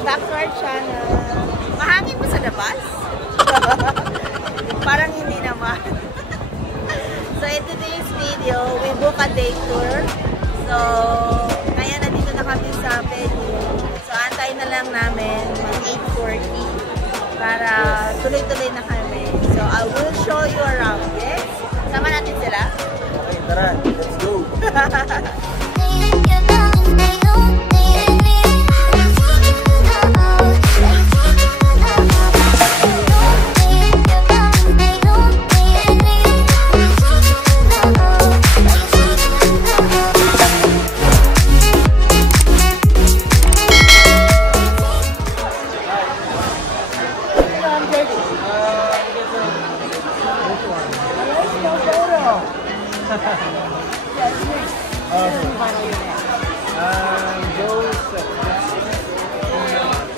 Welcome back to our channel. Mahangin mo sa labas? Parang hindi naman. So in today's video, we book a day tour. So ngayon nandito na kami sa venue. So antayin na lang namin mag 8:40 para tuloy-tuloy na kami. So I will show you around. Yes? Sama natin sila? Okay, tara, let's go!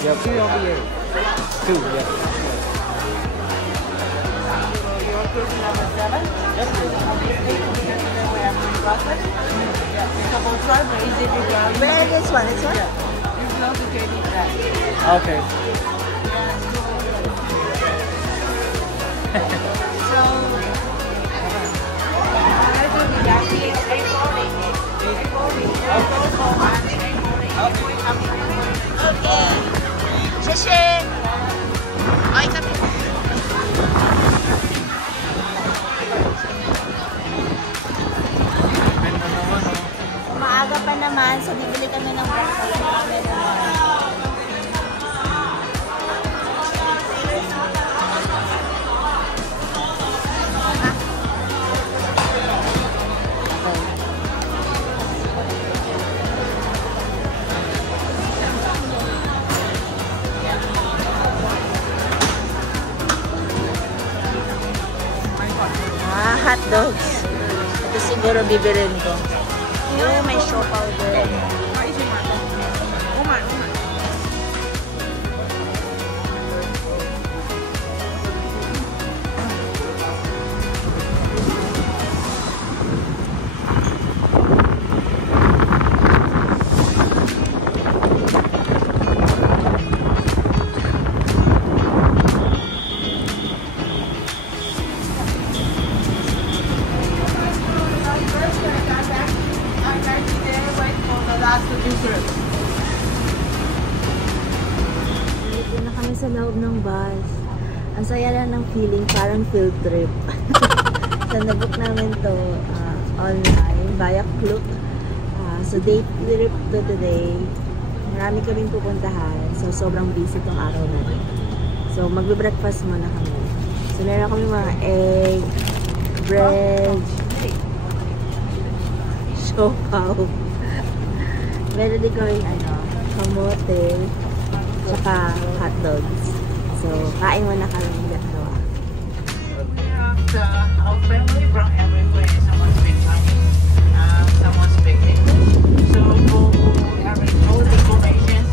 Yeah, 3 over here. 2, yeah. You're cruising number 7? Yes, Where is this one? This one? Yeah. You go to JD Track. Okay. So, okay. Sheshe. Ay, kami. Maaga pa naman, so bibili kami ng breakfast. Hot dogs. Ito siguro bibilin ko. Yung may show powder. Dito na kami sa loob ng bus. Ang saya lang ng feeling, parang field trip. So nabook namin to online via Klook. So day trip to today. Marami kaming pupuntahan. So sobrang busy tong araw na rin. So magbe-breakfast muna kami. So meron kami mga egg, bread, siopaw. Meron din kaming kamote, tsaka hot dogs. So, kain muna kami ng dalawa. Our family from everywhere. Someone speaks Chinese, someone speaks English. So, for all the information,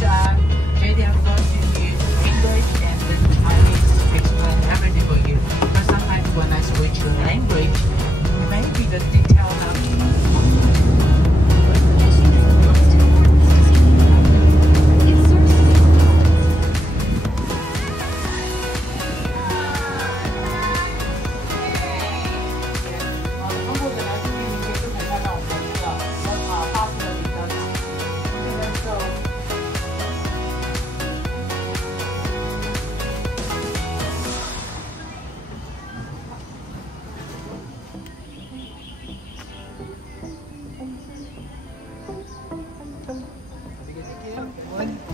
JD I'm going to use English and then Chinese explain everything for you. But sometimes when I switch the language, maybe the detail of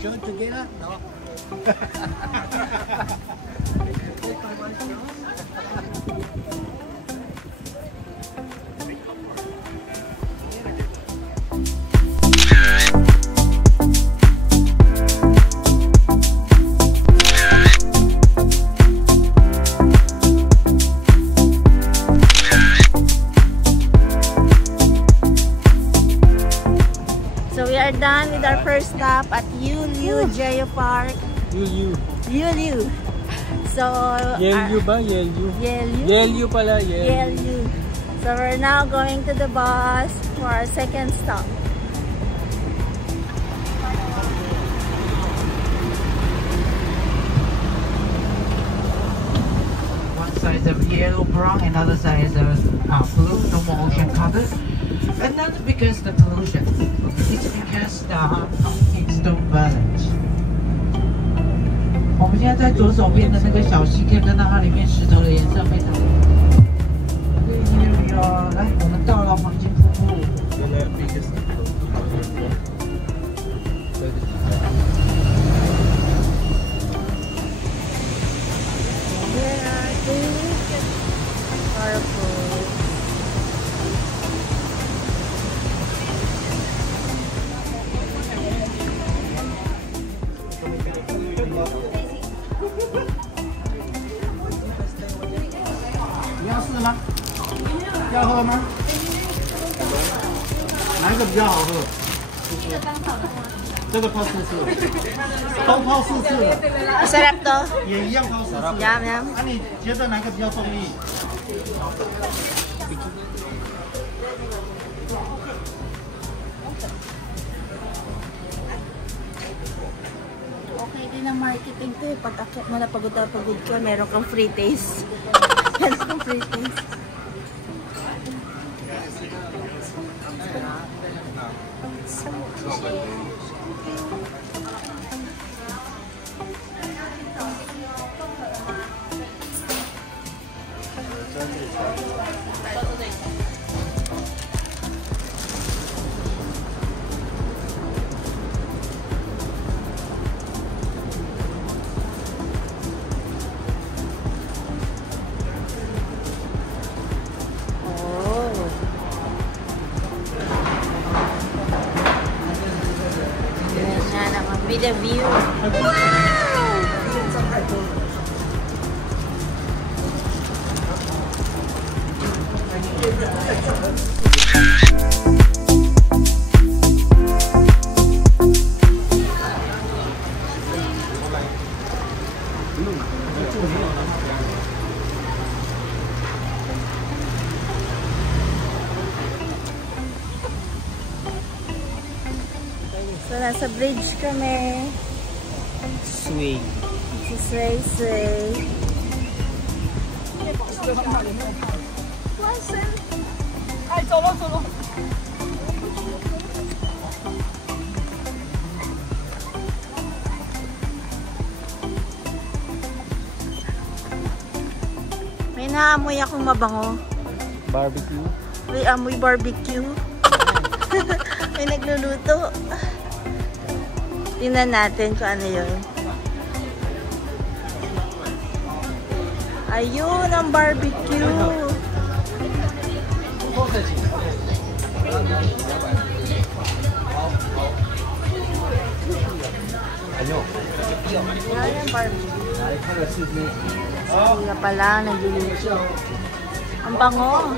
Join together? No. So we are done with our first stop at Yulyu Geopark. Yulyu. So Yelyu ba? Yelyu? Yelyu? Yelyu pala. Yelyu. So we're now going to the bus for our second stop. yellow brown, another side is a blue, normal ocean color. And not because the pollution, it's because it's the balance. 我们现在在左手边的那个小溪，可以看到它里面石头的颜色非常。来，我们到了黄金瀑布。你要试吗？要喝吗？哪一个比较好喝？这个泡4次，都泡4次了。 Masarap to. 也一样泡4次。Yum, yum. 那你觉得哪个比较中意？ Okay din ang marketing to eh. Pag akyat mo na pagod ka, meron kang free taste. Meron kang free taste. With the view. Wow! So, nasa bridge kami. Swing. Sway. May naamoy akong mabango. Barbecue. May amoy barbecue. May nagluluto. Tingnan natin kung ano yun. Ayun ang barbecue. Ano? Yan ang barbecue. Sila pala nagluluto. Ang bango.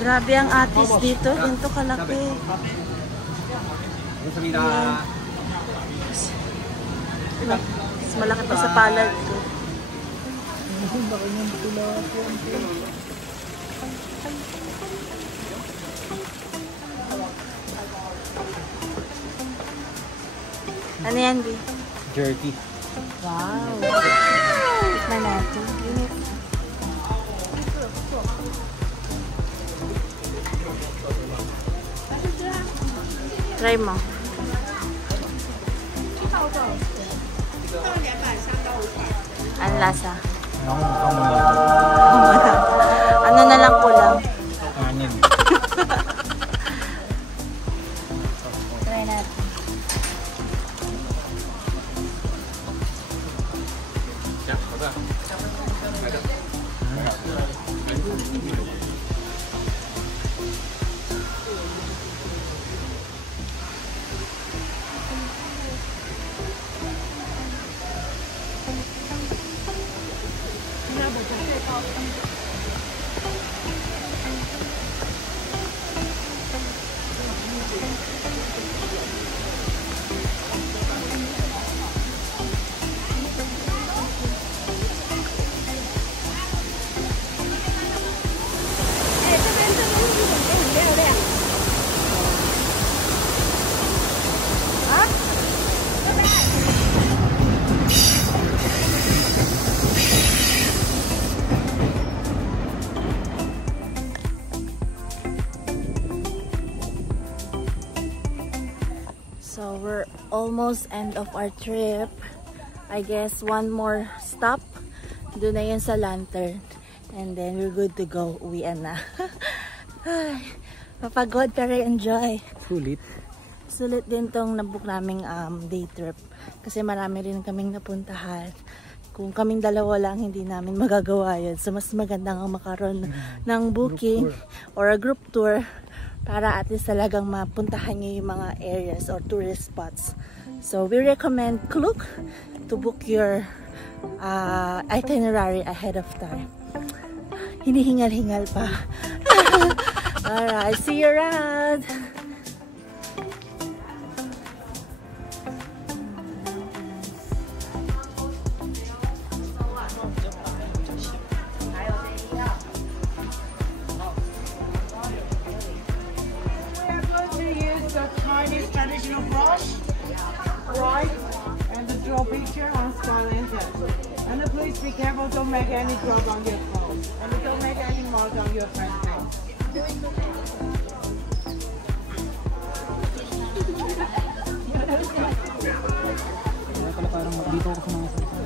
Grabe ang atis dito. Ganito kalaki. Ayan. Mas malaki pa sa palad ko. Ano yan, B? Jerky. Wow! Tikman natin. Init. Try mo. Ang lasa. Ano na lang kulang? Anin. Try natin. So we're almost end of our trip. I guess one more stop. Doon na yun sa Lantern. And then we're good to go. Uwian na. Ay, mapagod pero enjoy. Sulit. Sulit din tong nabook naming day trip. Kasi marami rin kaming napuntahan. Kung kaming dalawa lang, hindi namin magagawa yun. So mas maganda nga makaroon ng booking or a group tour para at least talagang mapuntahan nyo yung mga areas or tourist spots. So we recommend Klook to book your itinerary ahead of time. Hinihingal-hingal pa. Alright, see you around! Chinese traditional brush, right, and the draw picture on Sky Lantern. And please be careful, don't make any drop on your phone, and don't make any mark on your friend's face. Parang dito ako sa mga salita.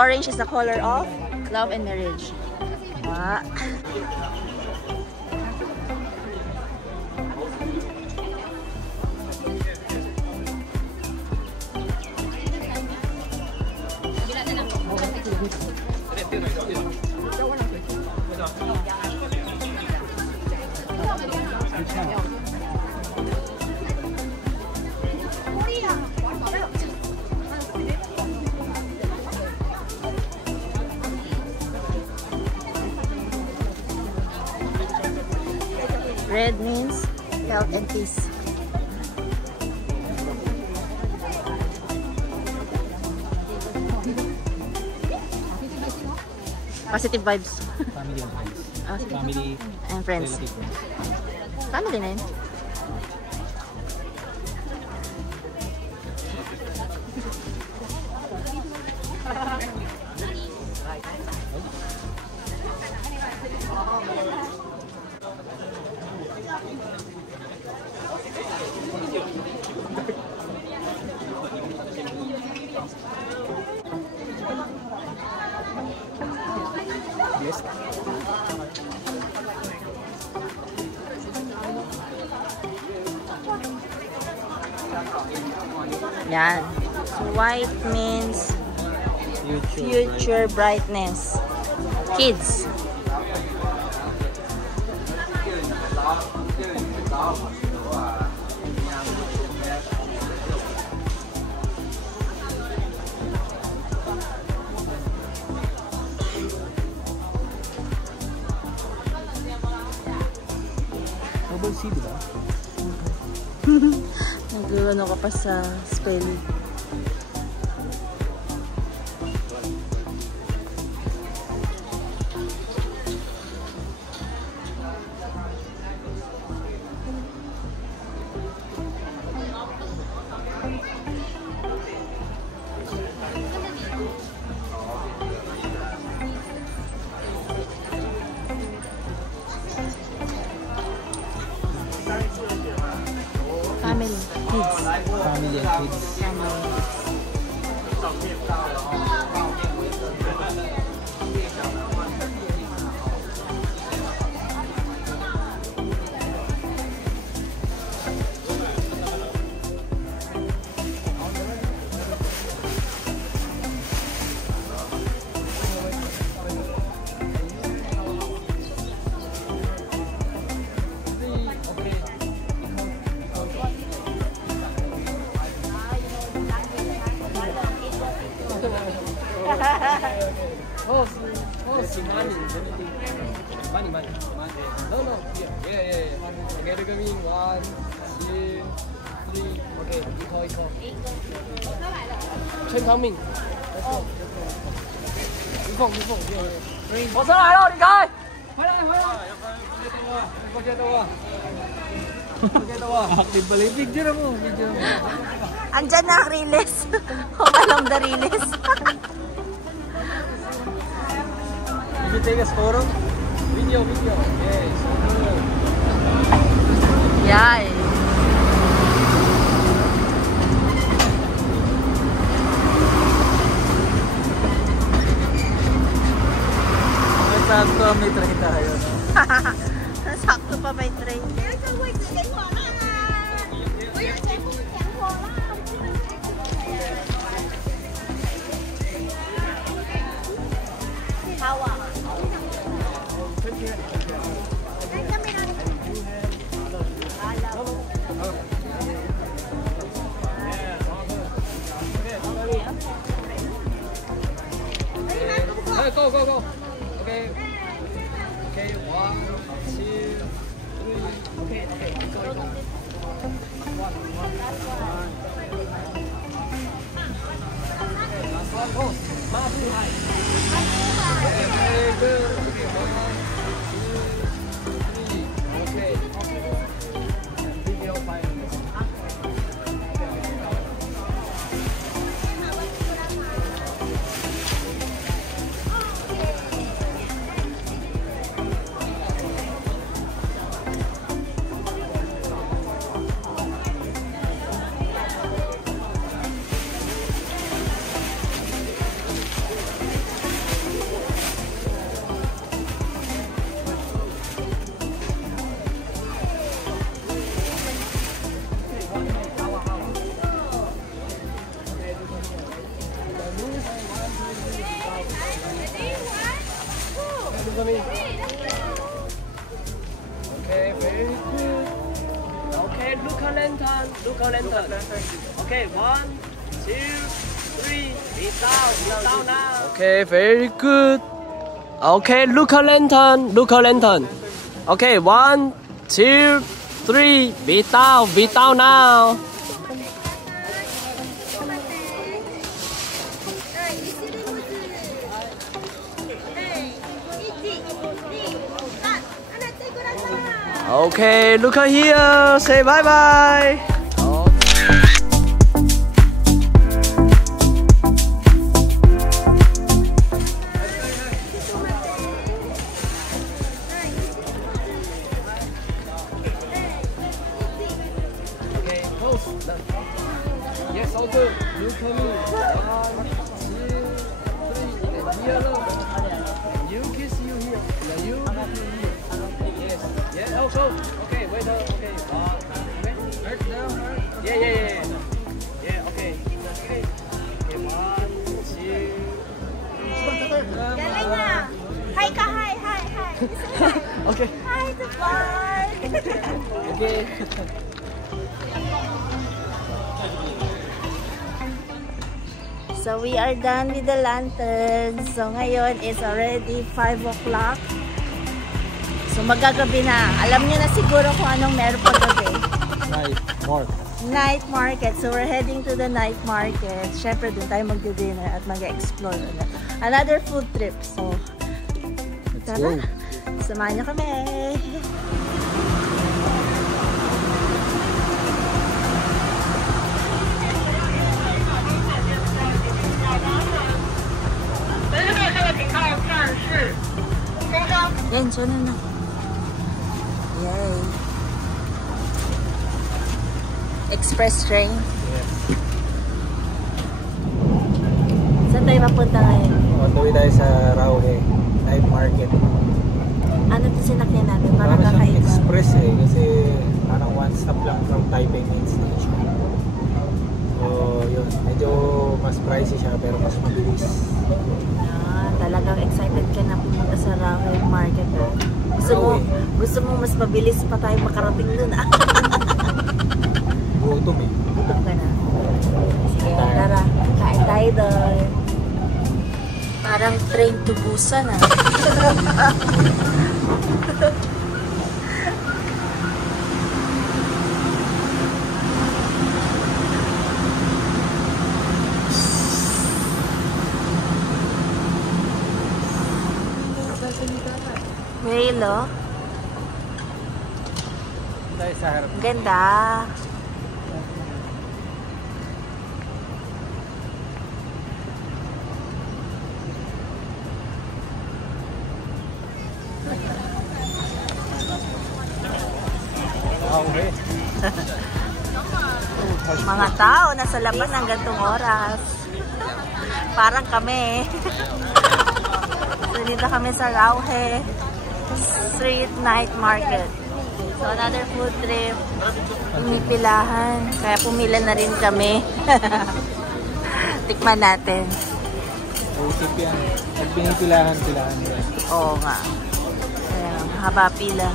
Orange is the color of love and marriage. Wow. Red means health and peace. Positive vibes. Family and friends. Sige. Family And friends. relative friends. Family na yun. Yes. Yan. So white means future brightness. Kids. Double C, di ba? Nag-ano ka pa sa spelling. Family, kids. Family and kids. Money. No. Yeah. Okay, look at me. 1, 2, 3. Okay, equal.陈长敏。无缝。火车来了，你开。回来。过去等我。Okay, tawa. Active pala. Video na mo. Video na mo. Andyan na, Riles. Home along the Riles. Did you take a photo? Video. Yes. Yay. Sakto may train tayo. Sakto pa may train. Hawa. Hey, go. Okay. Okay, 1, 2, 3. Okay. Go. Last one, go. Mabu high. Okay, very good. Okay, 1, 2, 3. Okay. Video 5 minutes. Okay, very good. Okay, look a lantern. Okay, 1, 2, 3. Be down now. Okay, very good. Okay, look a lantern. Okay, 1, 2, 3. Be down now. Okay, look at here. Say bye-bye. Okay, close. Yes, all good. Look at me. 1, 2, 3. And here, look. And you kiss you here. And you kiss you here. Yes. Yeah, also. Okay, wait. Okay. Hurt down, hurt. Yeah. Yeah, okay. Okay. Okay, 1, 2. Galing na. Hi ka, hi. Okay. Hi, goodbye. Okay. So we are done with the lanterns. So ngayon is already 5 o'clock. So magagabi na. Alam niyo na siguro kung anong meron pa gabi. Night market. So we're heading to the night market. Syempre doon tayo magdi-dinner at mag-explore. Another food trip. So tara. Samahan niyo kami. Yan, so na. Yay. Express train. Yes. Saan tayo mapunta ngayon? Tuloy tayo sa Rauhe Night Market. Ano ito sinakyan natin? Para Para siyang kakaiba. express kasi parang one stop lang from Taipei main station. So yun, medyo mas pricey siya pero mas mabilis. Talagang excited ka na pumunta sa Rauhe Market. Gusto mo mas mabilis pa tayo makarating dun. Gutom eh. Gutom ka na. Sige, tara. Kain tayo doon. Parang train to Busan ah. Whale, oh. Tayo sa harap. Ganda. Okay. Mga tao nasa labas ng gantong oras. Parang kami. So, dito kami sa Rauhe Street Night Market. So, another food trip. Pumipilahan. Kaya pumila na rin kami. Tikman natin. OTP yan. Pag pinipilahan nila. Oo nga. Ayan, haba pila.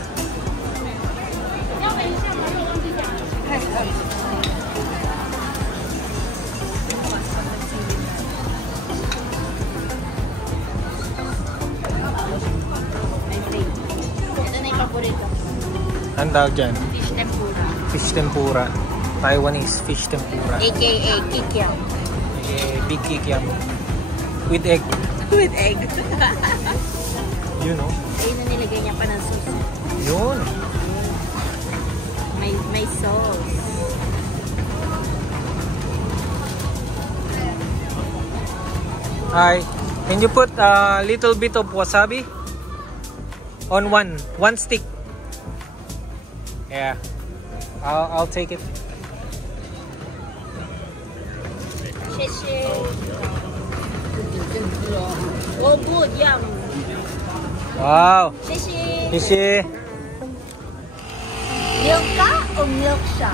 Ito na yung paborito. Ang tawag dyan? Fish tempura. Fish tempura. Taiwanese fish tempura. AKA kikiam. Big kikiam. With egg. With egg. You know? Ayun na nilagay niya pa ng sauce. Yun. May sauce. Hi. Can you put a little bit of wasabi? On one stick. Yeah. I'll take it. Oh, good, yum. Wow. Shishi. Fishy. Milk ka o milk siya?